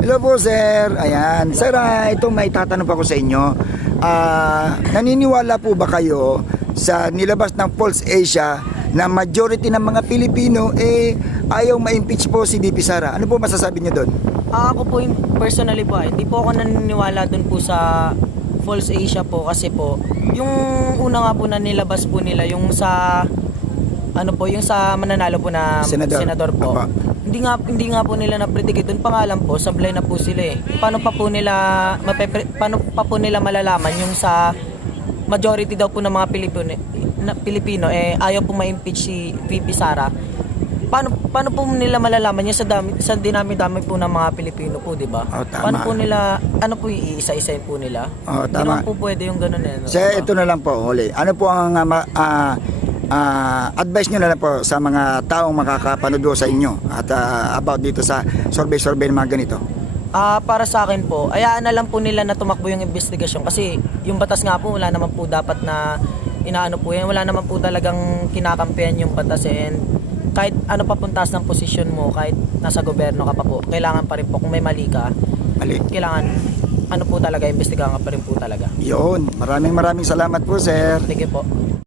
Hello po, sir. Ayan. Sir, ito may tatanong pa ko sa inyo. Naniniwala po ba kayo sa nilabas ng Pulse Asia na majority ng mga Pilipino ayaw ma-impeach po si VP Sara? Ano po masasabi niyo doon? Ako po, personally po, hindi po ako naniniwala dun po sa False Asia po kasi po, yung una nga po na nilabas po nila, yung sa, ano po, yung sa mananalo po na senador po. Apa. Hindi nga po nila na-predict. Doon pa nga lang po, sablay na po sila eh. Paano pa po nila malalaman yung sa majority daw po ng mga Pilipino ayaw po ma-impeach si VP Sara? Paano po nila malalaman yung sa dinami-dami po ng mga Pilipino po, di ba? Oh, tama. Paano po nila, ano po iisa-isahin po nila? Oh, Hindi tama. naman po pwede yung ganun eh. No? Sir, ito na lang po, huli. Ano po ang advice nyo na lang po sa mga taong makakapanood sa inyo at about dito sa survey ng mga ganito? Para sa akin po, ayaan na lang po nila na tumakbo yung investigasyon kasi yung batas nga po wala naman po dapat na inaano po yan, wala naman po talagang kinakampihan yung batas and kahit ano papuntas ng posisyon mo, kahit nasa gobyerno ka pa po, kailangan pa rin po kung may mali ka, kailangan ano po talaga, investigahan ka pa rin po talaga. Yun, maraming salamat po, sir. Sige po.